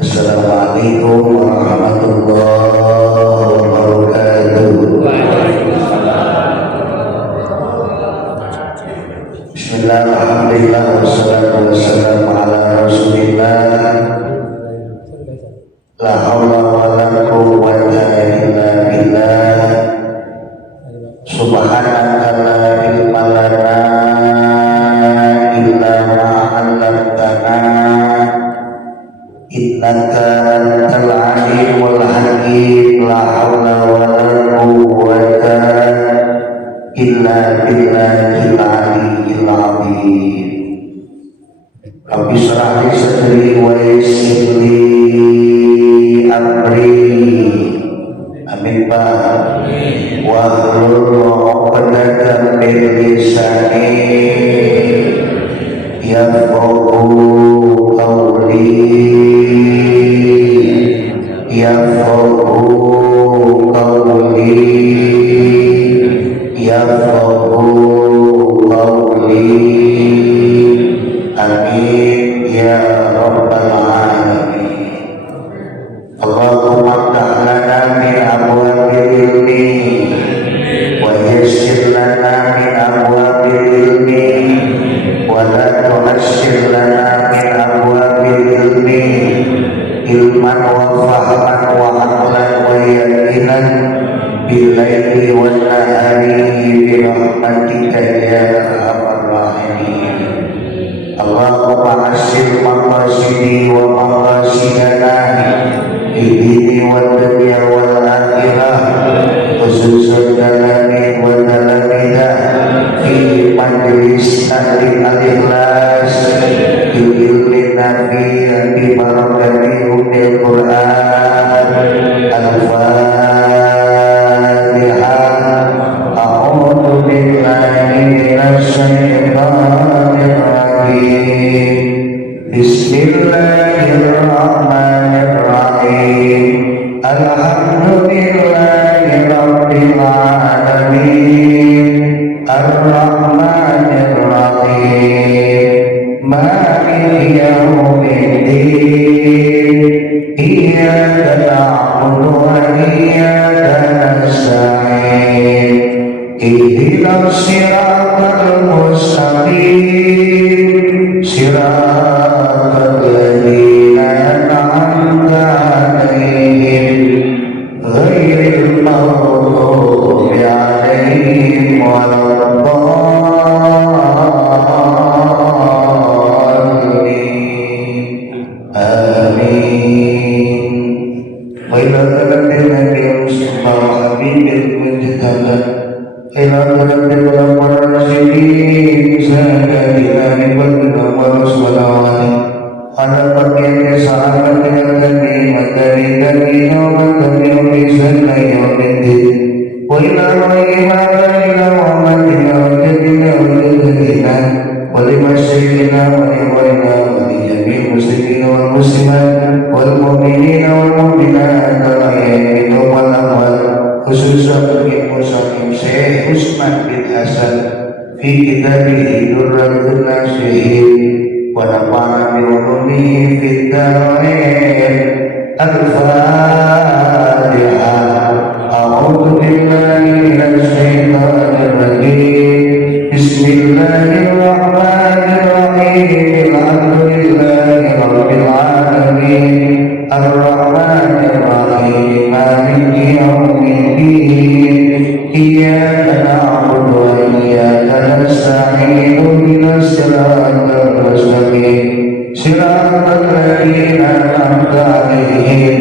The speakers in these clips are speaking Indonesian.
Assalamualaikum warahmatullahi wabarakatuh. Bismillah, alhamdulillah, wassalatu wassalamu ala rasulillah. La hawla wa la quwwata illa billah. Subhanaka la ilma lana illa ma 'allamtana innaka antal alimul hakim. La hawla wa la quwwata illa billahil aliyyil azim. Rabbi shrah li sadri wa yassir li amri. Amin Pak. Wa hlul 'uqdatam min lisani yafqahu qawli. Yafqahu qawli. Yafqahu qawli. Amin ya rabbal alamin. Allahumma ta'ala min abwabil ilmi wa yassir lana min abwabil ilmi wa la tu'assir lana min abwabil ilmi ilman wa fahman wa aqlan wa yaqinan bil laili wan nahari bi rahmatika ya arhamar rahimin. Allahumma asir maqasidi wa maqasidana Ibni wa dunya wal akhirah khususan dalami wa dalamida fi majlis ahli al-ikhlas ilmi nabi bi barakati umil Quran al-Fatihah. A'udzu billahi minasy syaithanir rajim. Bismillahirrahmanirrahim. Alhamdulillahi rabbil alamin. Ar-Rahmanir Rahim. Maliki yaumiddin. Iyyaka na'budu wa iyyaka nasta'in. Ihdinas siratal mustaqim. Siratal ladzina an'amta 'alaihim ghairil maghdubi 'alaihim waladdallin. Amin. Wa ila talabil nabiy mustafa habibil mujtaba ila talabil ulama rasyidin sayyidina wa rasulullah ala bagian sahabat dengan nabi materi dari nama nabi sallallahu alaihi wasallam wa ila ila wa madina wa jadina wa jadina wa limasyidina wa iwalina wa jami'il muslimin wal muslimat wal mu'minin wal mu'minat al-ahya'i wal amwat khususan bagi muslim Syekh Usman bin Hasan fi kitabih Durratul Nasihin wa nafa'ana bi ulumihi fid dharain. Al-Fatihah. A'udzu billahi minasy syaithanir rajim. Bismillahirrahmanirrahim. Alhamdulillahi rabbil alamin. Ar-Rahmanir Rahim. Maliki yaumiddin. Iyyaka na'budu wa iyyaka nasta'in. Ihdinas siratal mustaqim. Siratal ladzina an'amta 'alaihim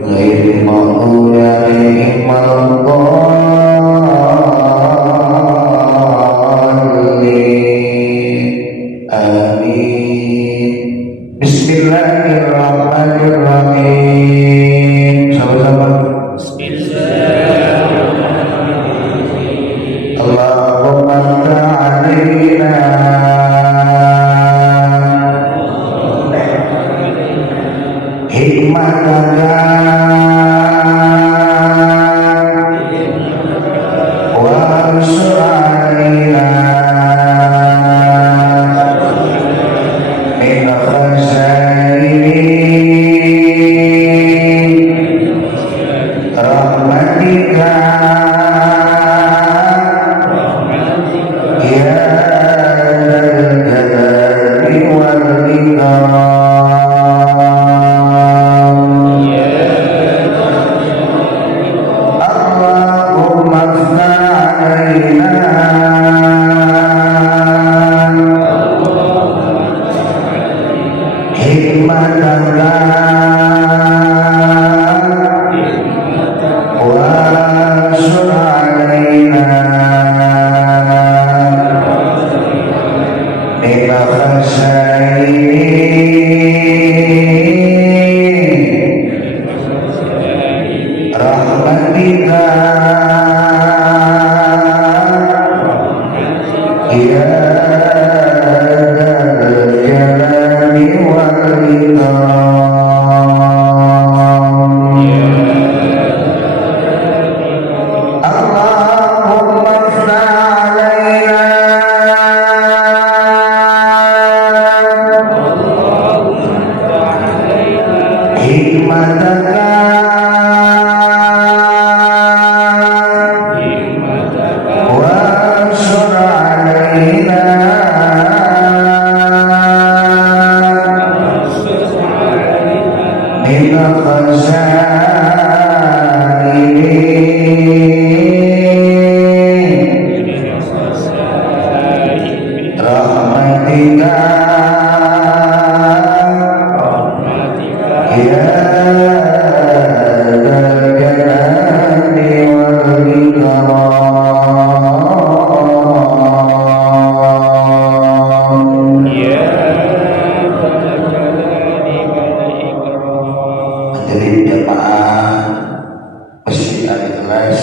ghairil maghdubi 'alaihim waladdallin. Amin. Bismillahirrahmanirrahim. Sama-sama. Bismillahirrahmanirrahim.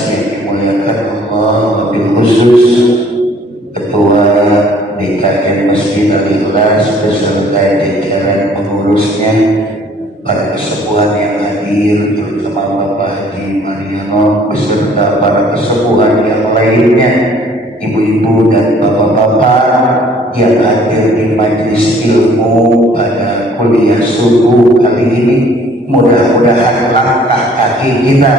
yang dimuliakan Allah, wabil khusus Ketua DKM Masjid Al-Ikhlas beserta jajaran pengurusnya, para kesepuhan yang hadir, terutama Bapak Haji Mariano beserta para kesepuhan yang lainnya, ibu-ibu dan bapak-bapak yang hadir di majelis ilmu pada kuliah subuh kali ini. Mudah-mudahan langkah kaki kita,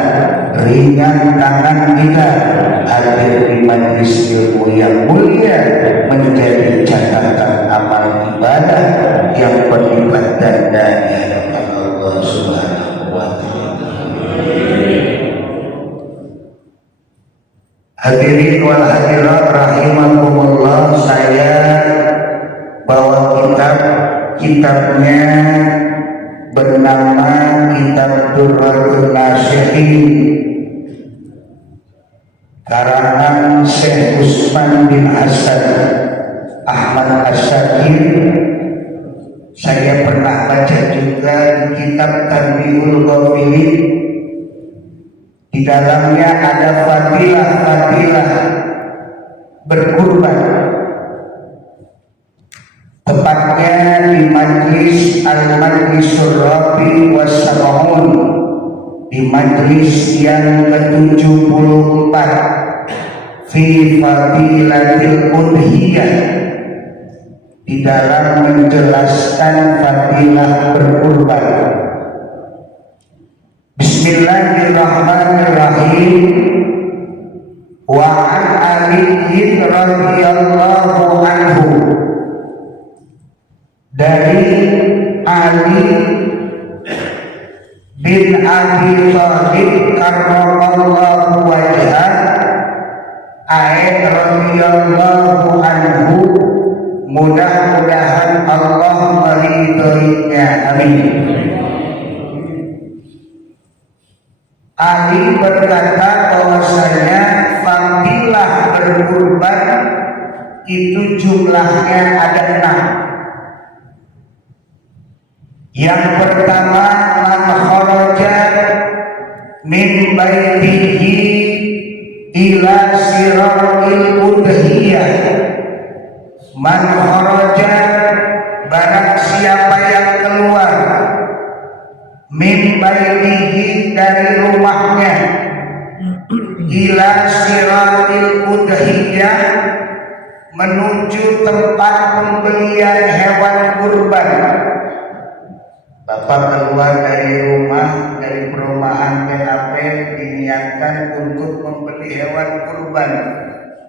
ringan tangan kita hadir di majelis ilmu yang mulia menjadi catatan amal ibadah yang berlipat ganda di hadapan Allah Subhanahu wa Ta'ala. Hadirin wal hadirat rahimakumullah, saya bawa kitabnya bernama Kitab Durratun Nasihin karangan Syekh Usman bin Hasan Ahmad Asy-Syakir. Saya pernah baca juga di kitab Tanbihul Ghafilin. Di dalamnya ada fadilah-fadilah berkurban, tepatnya di majlis Al-Majlisur Rabi was-Sab'un, di majlis yang ke-74 fi fadilatil udhiyah, di dalam menjelaskan fadilah berkurban. Bismillahirrahmanirrahim. Wa an Ali radhiyallahu anhu, dari Ali bin Abi Thalib karramallahu wajhah ayat radhiyallahu anhu, mudah-mudahan Allah meridhoinya, amin. Ali berkata bahwasanya fadilah berkurban itu jumlahnya ada 6. Yang pertama, man kharaja min baitihi ila siraril udhiyah. Man kharaja, barang siapa yang keluar, min baitihi, dari rumahnya, ila siraril udhiyah, menuju tempat pembelian hewan kurban. Bapak keluar dari rumah, dari perumahan TAP, diniatkan untuk membeli hewan kurban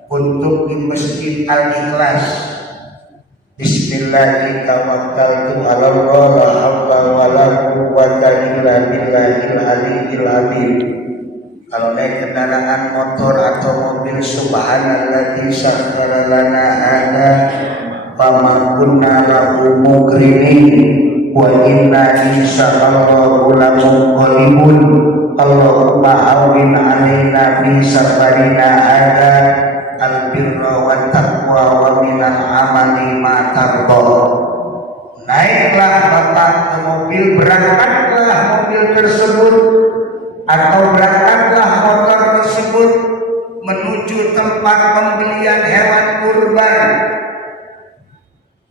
untuk di Masjid Al-Ikhlas. Bismillahirrahmanirrahim. Tawakkaltu 'ala Allah, la haula wa la quwwata illa billahil aliyyil azim. Kalau naik kendaraan motor atau mobil, subhanalladzi sakhkhara lana hadza wa ma kunna lahu muqrinin wa inna insyaallahu lamunqalibun. Allahumma awwin 'alaina fi safarina hadza al-birra wa taqwa wa minal amali ma tarda. Naiklah Bapak ke mobil, berangkatlah mobil tersebut atau berangkatlah motor tersebut menuju tempat pembelian hewan kurban.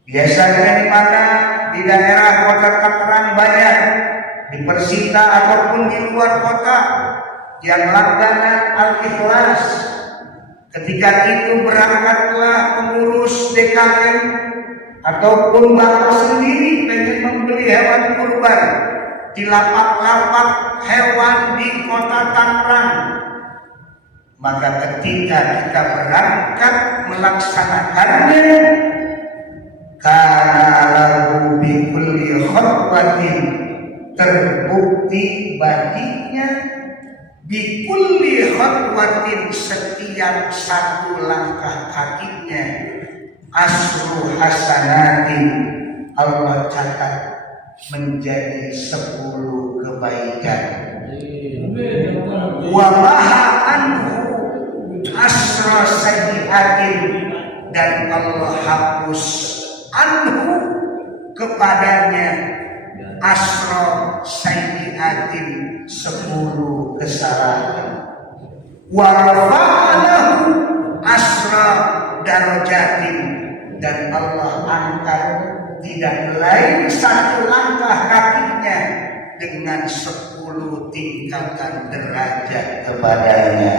Biasanya di mana? Di daerah kota Tangerang banyak, di Persita ataupun di luar kota yang langganan Al-Ikhlas. Ketika itu berangkatlah pengurus DKM ataupun bapak sendiri pengen membeli hewan kurban di lapak-lapak hewan di kota Tangerang. Maka ketika kita berangkat melaksanakannya, kana lahu bi kulli khatwatin, terbukti baginya bi kulli khatwatin, setiap satu langkah kakinya, asru hasanatin, Allah catat menjadi 10 kebaikan. Wa maha anhu asra sayyi'atin, dan Allah hapus anhu kepadanya asra sayyi'atin, 10 kesalahan. wa rafa'alahu asra darajatin, dan Allah angkat tidak lain satu langkah kakinya dengan 10 tingkatan derajat kepadanya.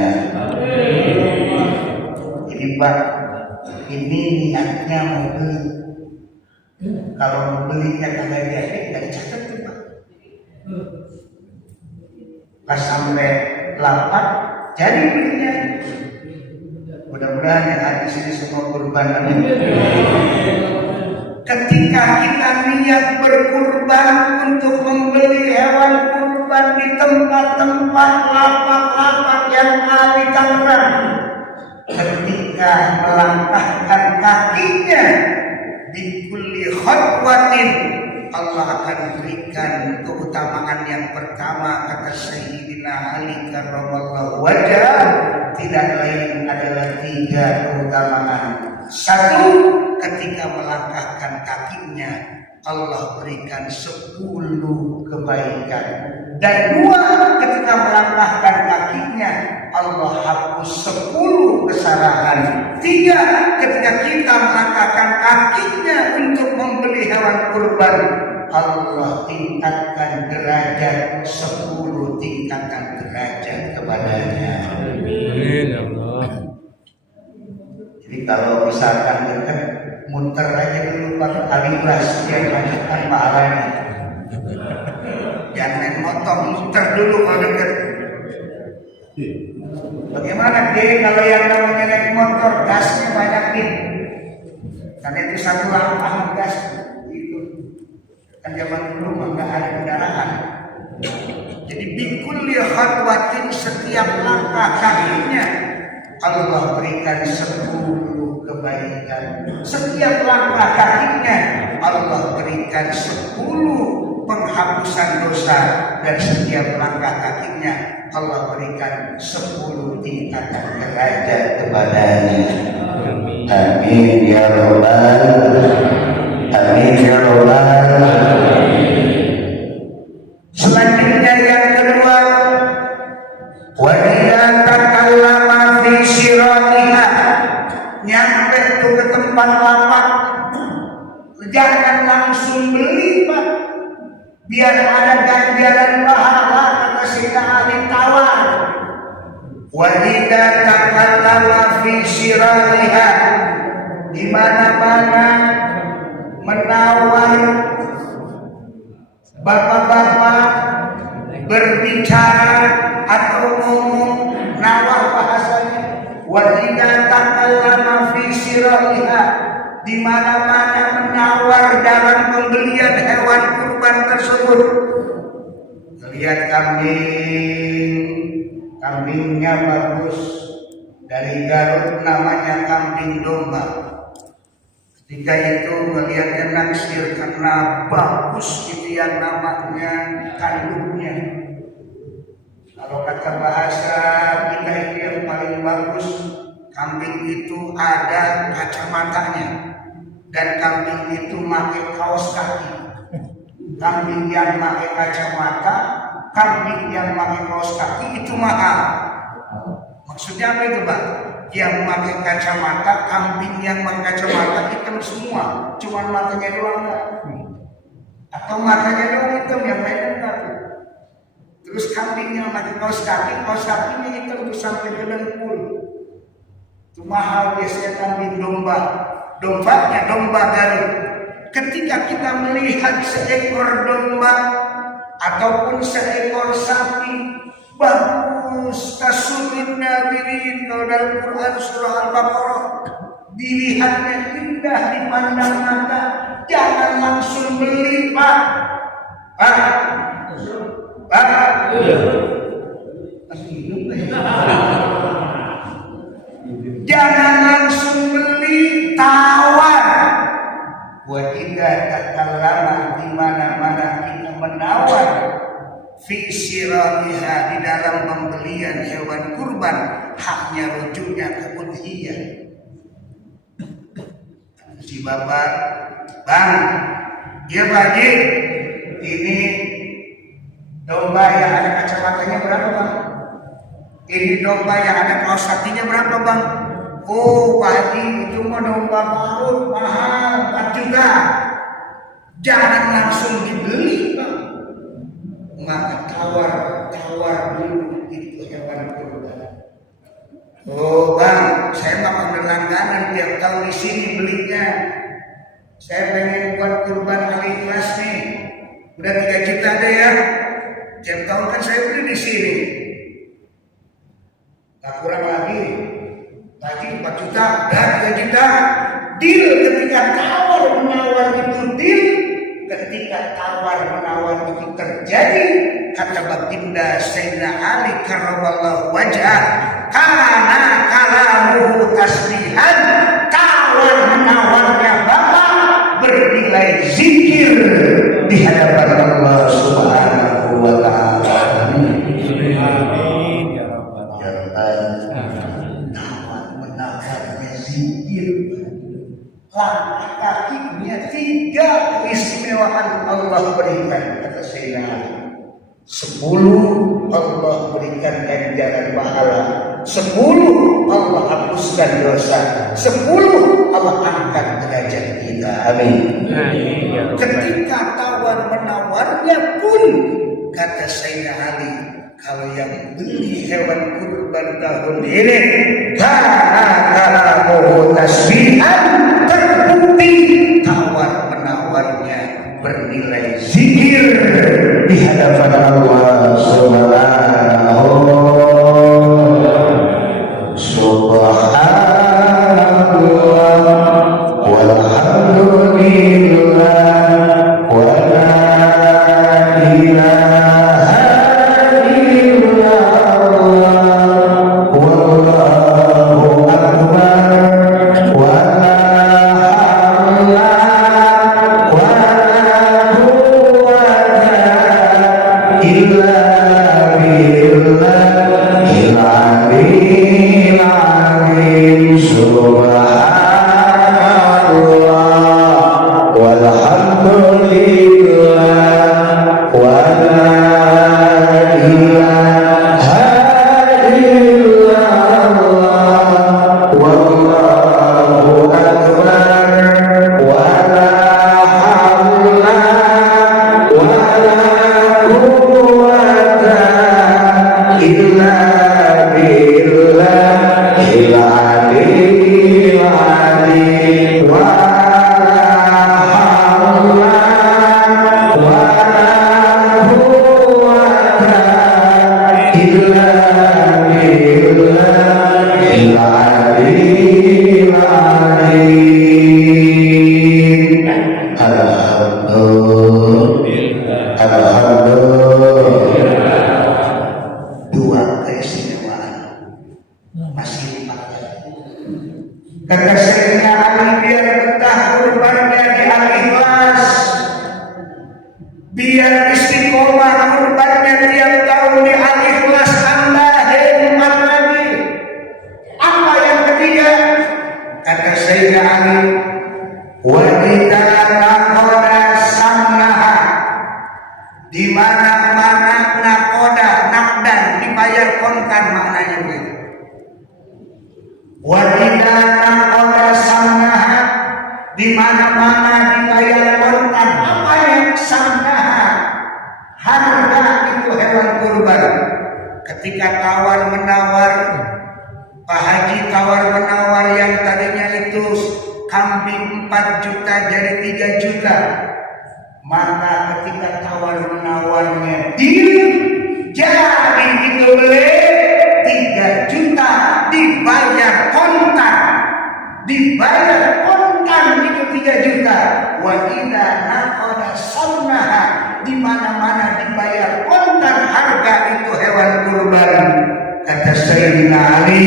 Jadi Pak, ini niatnya mau beli. Kalau mau belinya kagak jadi, nggak dicatat tuh Pak. Pas sampai 8 jadi belinya. Mudah-mudahan yang ada di sini semua kurban. Amin. Ketika kita niat berkurban untuk membeli hewan kurban di tempat-tempat lapak-lapak yang ada di Tangerang, ketika melangkahkan kakinya di kulli khutwatin, Allah akan berikan keutamaan yang pertama, kata Sayyidina Ali karramallahu wajah, tidak lain adalah 3 keutamaan. 1, ketika melangkahkan kakinya Allah berikan 10 kebaikan. Dan 2, ketika melangkahkan kakinya Allah hapus 10 kesalahan. 3, ketika kita melangkahkan kakinya untuk membeli hewan kurban, Allah tingkatkan derajat 10 tingkatan derajat kepadanya. Amin ya Allah. Jadi kalau misalkan dekat, muter aja dulu pakai alibras yang banyakkan pahalanya. Jangan motong, muter dulu kalau dekat. Bagaimana deh kalau yang namanya naik motor, gasnya banyak nih. Karena itu 1 langkah gas itu. Kan zaman dulu nggak ada kendaraan. Jadi bikul khatwatin, setiap langkah kakinya Allah berikan 10 kebaikan. Setiap langkah kakinya Allah berikan 10 penghapusan dosa, dan setiap langkah kakinya Allah berikan 10 tingkatan derajat kepadanya. Amin ya Rabbal, amin ya Rabbal. Selanjutnya yang kedua, wa idza takallama fi syiratiha, nyampe tuh ke tempat lapak, jangan langsung beli Pak, biar ada ganjaran pahala, kata Sayyidina Ali tawar. Wa idza takallama fi syiratiha, di mana-mana menawar, bapak-bapak berbicara atau ngomong, nawar bahasanya. Wa idza takallama fi syiratiha, di mana-mana menawar dalam pembelian hewan kurban tersebut. Lihat kambingnya bagus, dari Garut namanya kambing domba. Ketika itu melihatnya naksir karena bagus itu yang namanya kandungnya. Kalau kata bahasa kita itu yang paling bagus, kambing itu ada kacamatanya, dan kambing itu pakai kaos kaki. Kambing yang pakai kacamata, kambing yang pakai kaos kaki itu mahal. Maksudnya apa itu Pak? Yang pakai kacamata, kambing yang pakai kacamata hitam semua, cuma matanya doang enggak? Atau matanya doang hitam, yang lain enggak? Terus kambing yang pakai kaos kakinya hitam tuh sampai ke dengkul. Itu mahal biasanya kambing domba. Dombanya domba Garut. Ketika kita melihat seekor domba ataupun seekor sapi bagus, kasurun nabirin, kalau dalam Quran surah Al-Baqarah, dilihatnya indah dipandang mata, jangan langsung beli Pak. Masih hidup jangan langsung beli, tawar. Wa idza takallama, di mana-mana kita menawar, fi syiratiha, di dalam pembelian hewan kurban, haknya rujuknya ke udhiyah. Si bapak, Bang, ya Pak Haji, ini domba yang ada kacamatanya berapa Bang? Ini domba yang ada kaos kakinya berapa bang? Oh Pak Haji, itu mah domba parut mahal 4 juta. Jangan langsung dibeli bang. Maka tawar dulu itu hewan kurban. Oh bang, saya mah langganan tiap tahun di sini belinya. Saya pengen buat kurban Al-Ikhlas nih. Udah 3 juta deh ya. Tiap tahun kan saya beli di sini. Tak kurang lagi 4 juta dan 3 juta. Deal ketika tawar menawar itu deal. Ketika tawar menawar itu terjadi, kata baginda Sayyidina Ali karramallahu wajhah, kana kalamuhu tasbihan, tawar menawarnya bapak bernilai zikir di hadapan Allah Subhanahu wa taala. Amin ya rabbal alamin. Tawar menawarnya zikir. Langkah kakinya 3 keistimewaan Allah berikan, kata Sayyidina. 10 Allah berikan ganjaran pahala, 10 Allah hapuskan dosa, 10 Allah angkat derajat kita. Amin. Ketika tawar menawarnya pun, kata Sayyidina Ali, kalau yang beli hewan kurban tahun ini karena kalamuhu tasbihan, terbukti tawar menawarnya bernilai zikir di hadapan Allah Subhanahu Subhanallah walhamdulillah wa la ilaha Kata Sayyidina Ali, biar betah kurbannya di Al-Ikhlas, biar istiqomah kurbannya tiap tahun di Al-Ikhlas, Anda hemat lagi. Apa yang ketiga? Kata Sayyidina Ali, wa idza naqada samnaha, di mana nakoda nakdan dibayar kontan, maknanya begitu. Wa idza naqada samnaha, di mana dibayar kontan. Apa yang samnaha? Harga itu hewan kurban. Ketika tawar menawar, Pak Haji tawar menawar yang tadinya itu kambing 4 juta jadi 3 juta. Maka ketika tawar menawarnya deal, jadi itu beli 3 juta dibayar kontan. Dibayar kontan itu 3 juta. Wa idza naqada samnaha, di mana-mana dibayar kontan harga itu hewan kurban. Kata Sayyidina Ali,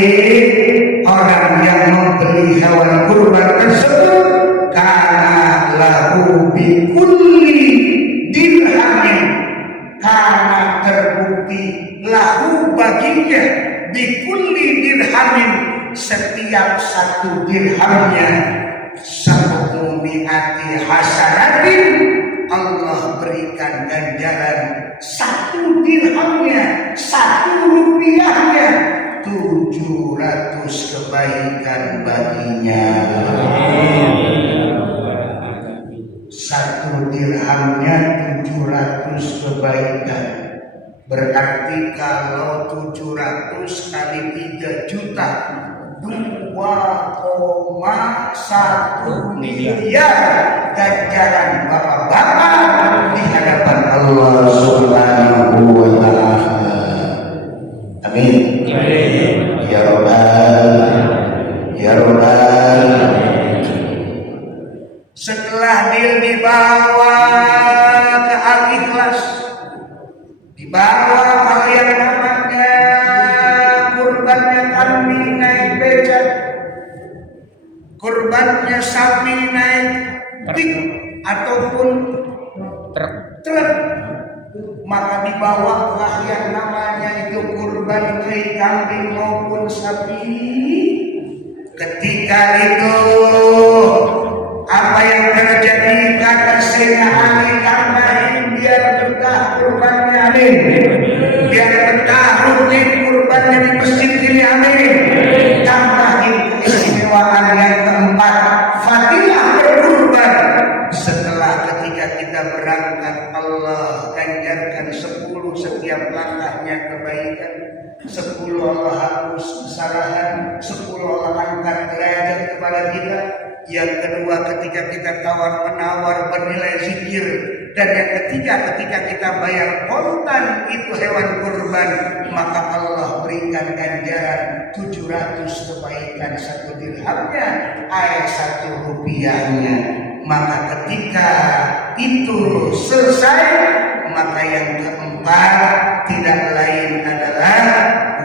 orang yang membeli hewan kurban tersebut kana lahu bi kulli dirhamin, karena terbukti lahu baginya bi kulli dirhamin, setiap 1 dirhamnya 1 mi'ati hasanatin, Allah berikan ganjaran 1 dirhamnya, 1 rupiahnya kebaikan baginya. Satu dirhamnya 700 kebaikan. Berarti kalau 700 kali 3 juta 2,1 miliar ganjaran bapak-bapak di hadapan Allah Subhanahu wa Ta'ala. Amin. Ya Rabbal, ya Rabbal. Setelah dibawa ke Al-Ikhlas, dibawa hal yang namanya kurbannya kambing naik beca, kurbannya sapi naik pik ataupun truk, maka dibawalah yang namanya itu kurban baik kambing maupun sapi. Ketika itu apa yang terjadi, kata Sayyidina Ali, tambahin biar berkah kurbannya, amin. Biar berkah rutin kurbannya di masjid ini, amin. Tambahin keistimewaan yang keempat, fadilah berkurban. Setelah ketika kita berangkat, Allah ganjarkan 10 setiap langkahnya kebaikan, 10 Allah hapus kesalahan, 10 Allah angkat derajat kepada kita. Yang kedua, ketika kita tawar menawar bernilai zikir. Dan yang ketiga, ketika kita bayar kontan itu hewan kurban, maka Allah berikan ganjaran 700 kebaikan 1 dirhamnya, 1 rupiahnya. Maka ketika itu selesai, maka yang keempat tidak lain adalah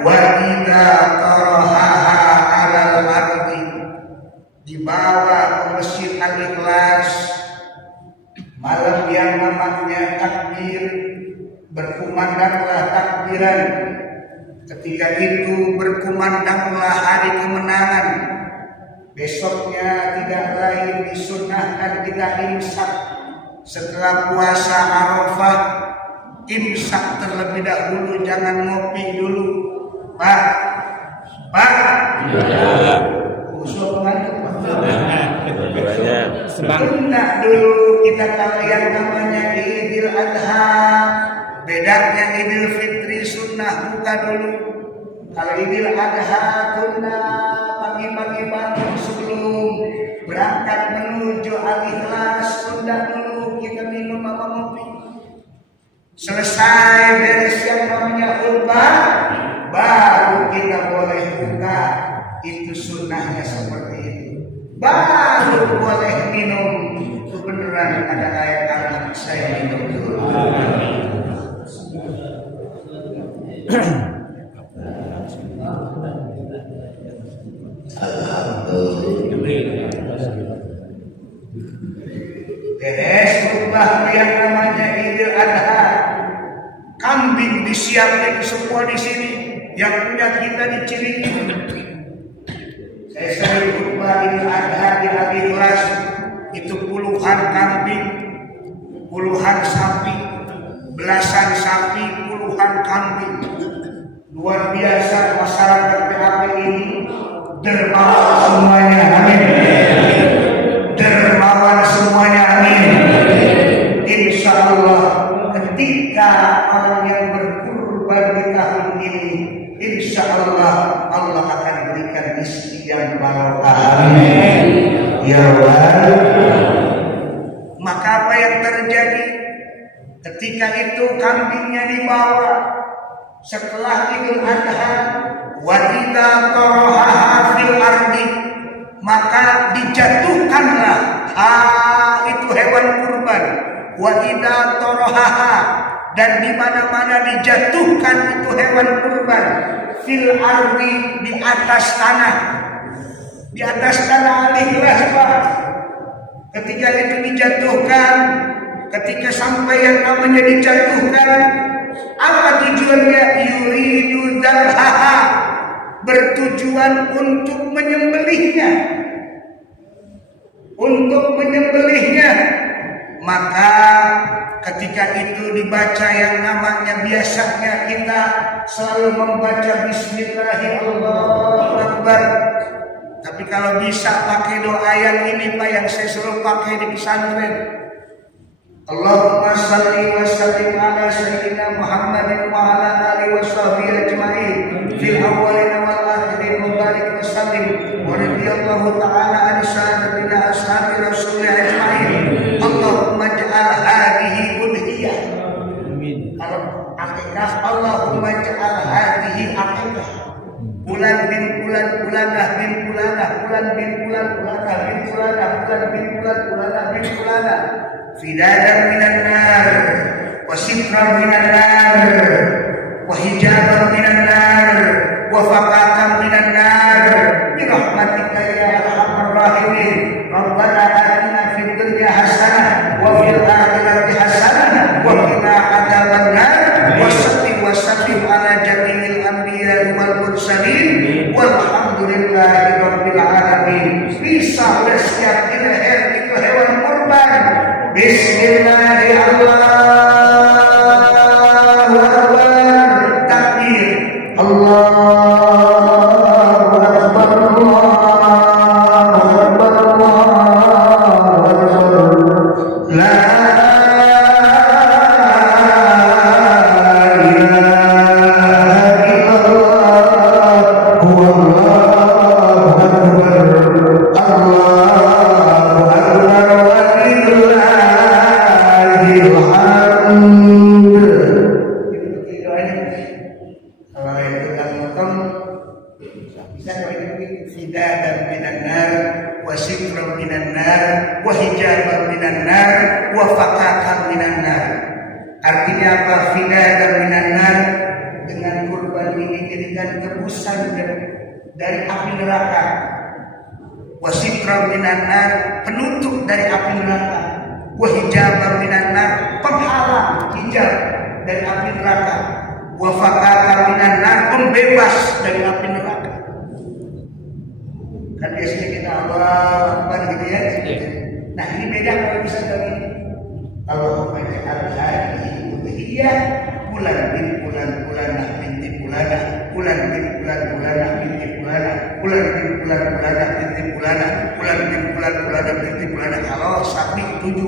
wa idza tarahaha 'alal ardi, dibawa ke Masjid Al-Ikhlas, malam yang namanya takbir, berkumandanglah takbiran. Ketika itu berkumandanglah hari kemenangan. Besoknya tidak lain disunahkan kita imsak. Setelah puasa Arafah, imsak terlebih dahulu, jangan ngopi dulu. Pak, usul ngantuk. Sebentar dulu kita tahu yang namanya Idul Adha. Bedanya Idul Fitri sunnah buka dulu. Kalau Idul Adha tunda pagi-pagi bangun sebelum berangkat menuju Al-Ikhlas, tunda dulu kita minum apa ngopi. Selesai beres yang namanya khutbah, baru kita boleh buka. Itu sunnahnya seperti itu. Baru boleh minum. Itu beneran ada ayat anak saya minum dulu. Beres khutbah yang namanya Idul Adha, kambing disiapkan semua di sini. Yang punya kita di Ciringi. Saya sering khutbah Idul Adha di Al-Ikhlas, itu puluhan kambing, puluhan sapi, belasan sapi, puluhan kambing. Luar biasa masyarakat PHP ini dermawan semuanya, amin. Dermawan semuanya, amin. Insya Allah ketika orang yang berkurban di tahun ini, insya Allah Allah akan berikan rezeki yang barokah, amin. Ya Allah. Maka apa yang terjadi ketika itu kambingnya dibawa setelah Idul Adha, wa idza taraha fil ardi, maka dijatuhkanlah itu hewan kurban. Wa idza taraha, dan di mana-mana dijatuhkan itu hewan kurban. Fil ardi, di atas tanah. Di atas tanah Al-Ikhlas, Pak. Ketika itu dijatuhkan, ketika sampai yang namanya dijatuhkan, apa tujuannya? Yuridu dzalhaha, bertujuan untuk menyembelihnya. Untuk menyembelihnya, maka ketika itu dibaca yang namanya biasanya kita selalu membaca Bismillahirrahmanirrahim. Tapi kalau bisa pakai doa yang ini Pak, yang saya selalu pakai di pesantren. Allahumma salli wa sallim ala sayyidina Muhammadin wa ala alihi wa sahbihi ajma'in fil awwalin wal akhirin wa barik wa sallim wa radiyallahu ta'ala an sayyidina ashabi rasulillah ajma'in. Allahumma ja'al hadhihi udhiyah. Kalau akikah, Allahumma ja'al hadhihi akikah. Bulan bin bulan, bulanah bin bulanah, bulan bin bulan, bulanah bin bulanah, bulan bin bulan, bulanah bin bulanah. Fidadan minan nar, wa sitran minan nar, wa hijaban minan nar, wa faqatan minan nar. Bi rahmatika ya arhamar rahimin. Rabbana atina fid dunya hasanah wa fil akhirati hasanah wa qina adzaban nar. Wa sallim ala jami'il anbiya wal mursalin walhamdulillahi rabbil alamin. Bisa udah siap di leher itu hewan kurban. Bismillahirrahmanirrahim. Takbir. Allahu akbar. Allahu akbar. Allahu akbar. La Artinya apa? Fidadan minan nar. Dengan kurban ini jadikan tebusan dari api neraka. Wasitran minan nar, penutup dari api neraka. Wahijaban minan nar, penghalang, hijab dari api neraka. Wafaqatan minan nar, pembebas dari api neraka. Kan biasanya kita Allah Akbar gitu ya. Nah ini beda kalau bisa begini. Allahumma ja'al hadhihi udhiyah bulan bin bulan bulanah binti bulanah, bulan bin bulan bulanah binti bulanah, bulan bin bulan bulanah binti bulanah, bulan bin bulan bulanah binti bulanah. Kalau sapi 7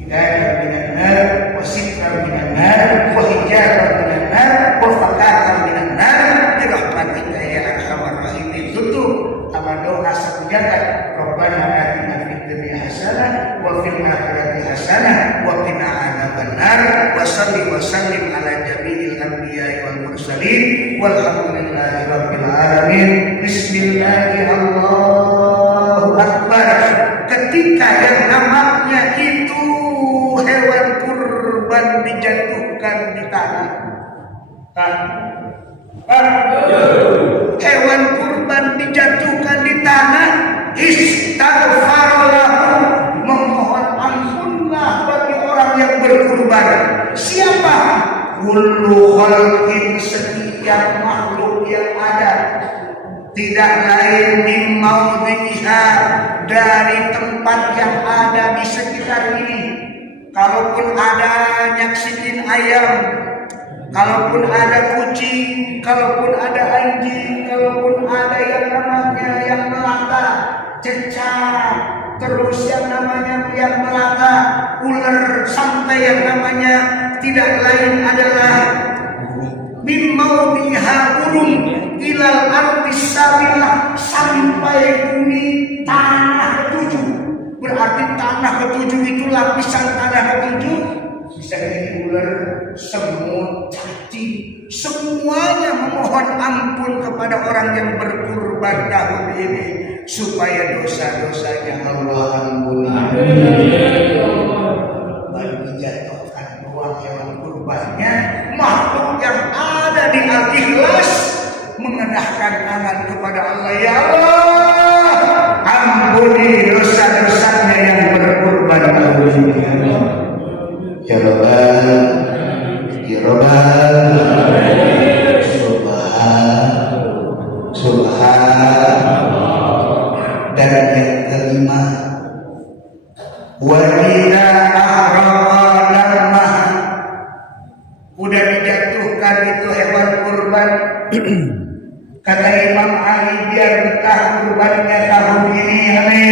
hidayah minan nar, wa sitran minan nar, wa hijaban minan nar, wa faqatan minan nar. Bi rahmatika ya arhamar rahimin. Tutup sama doa satu jagat. Rabbana atina fid dunya hasanah wa fil akhirati hasanah wa qina adzabannar. Wa sallim ala jami'il anbiya'i wal mursalin walhamdulillahi rabbil alamin. Bismillahirrahmanirrahim. Allahu akbar. Ketika yang namanya itu hewan kurban dijatuhkan di tanah. Hewan kurban dijatuhkan di tanah, istighfarullah, memohon ampunlah bagi orang yang berkurban. Siapa? Kullu khalqin, setiap makhluk yang ada, tidak lain min maudhiha, dari tempat yang ada di sekitar ini. Kalaupun ada nyaksiin ayam, kalaupun ada kucing, kalaupun ada anjing, kalaupun ada yang namanya yang melata, cecak, terus yang namanya yang melata, ular, sampai yang namanya tidak lain adalah min maudhiha, burung, ilal ardis sabilah, sampai bumi tanah ketujuh. Berarti tanah ketujuh itu lapisan tanah ketujuh. Bisa jadi ular, semut, cacing, semuanya memohon ampun kepada orang yang berkurban tahun ini supaya dosa-dosanya Allah ampuni. Baru dijatuhkan doang hewan kurbannya, makhluk yang ada di Al-Ikhlas mengenahkan tangan kepada Allah, ya Allah, ampuni dosa-dosanya yang berkurban tahun ini. Ya Rabbal, Ya Rabbal, Subhan. Dan yang kelima, wa idza ahraqa udah dijatuhkan itu hewan kurban. Kata Imam Ali biar betah kurbannya tahun ini. Amin.